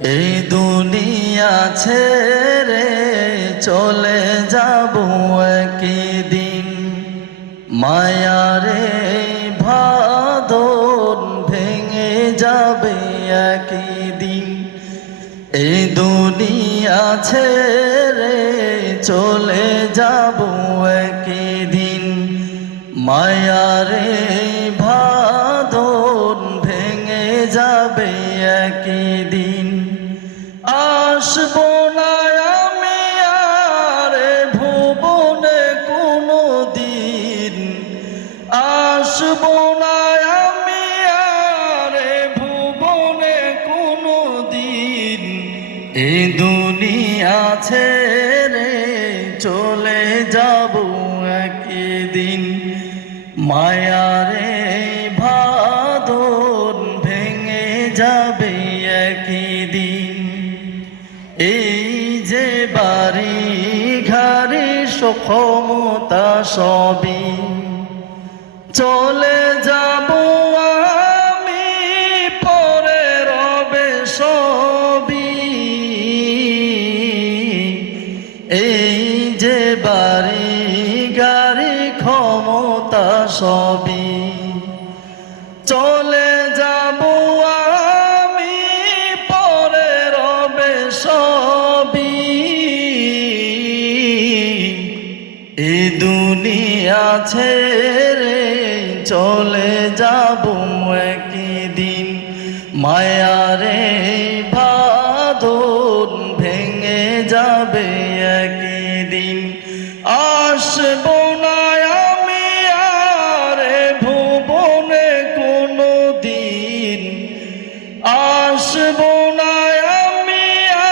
এই দুনিয়া ছেড়ে চলে যাব একদিন, মায়ারে বাঁধন ভেঙে যাবে একদিন। এই দুনিয়া ছেড়ে চলে যাব একদিন, মায়ারে বাঁধন ভেঙে যাবে একদিন। আসবো না আমি আর ভুবনে কোনো দিন, আসবো না আমি আর ভুবনে কোনো দিন। এই দুনিয়া ছেড়ে চলে যাব একদিন, মায়ারে বাঁধন ভেঙে যাবে একদিন। এই যে বাড়ি ঘাড়ি ক্ষমতা সবই চলে যাব আমি, পরে রবে সবই। এই যে বাড়ি গাড়ি ক্ষমতা সবই চলে যাব আমি, পরে রবে সবই। এই দুনিয়া ছেড়ে চলে যাব একদিন, মায়ারে বাঁধন ভেঙে যাবে একদিন। আসবো না আমি আর ভুবনে কোনো দিন, আসবো না আমি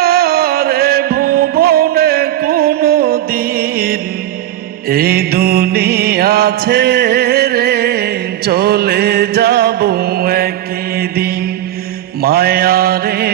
আর ভুবনে কোনো দিন। এই দুনিয়া ছেড়ে চলে যাব একদিন, মায়ারে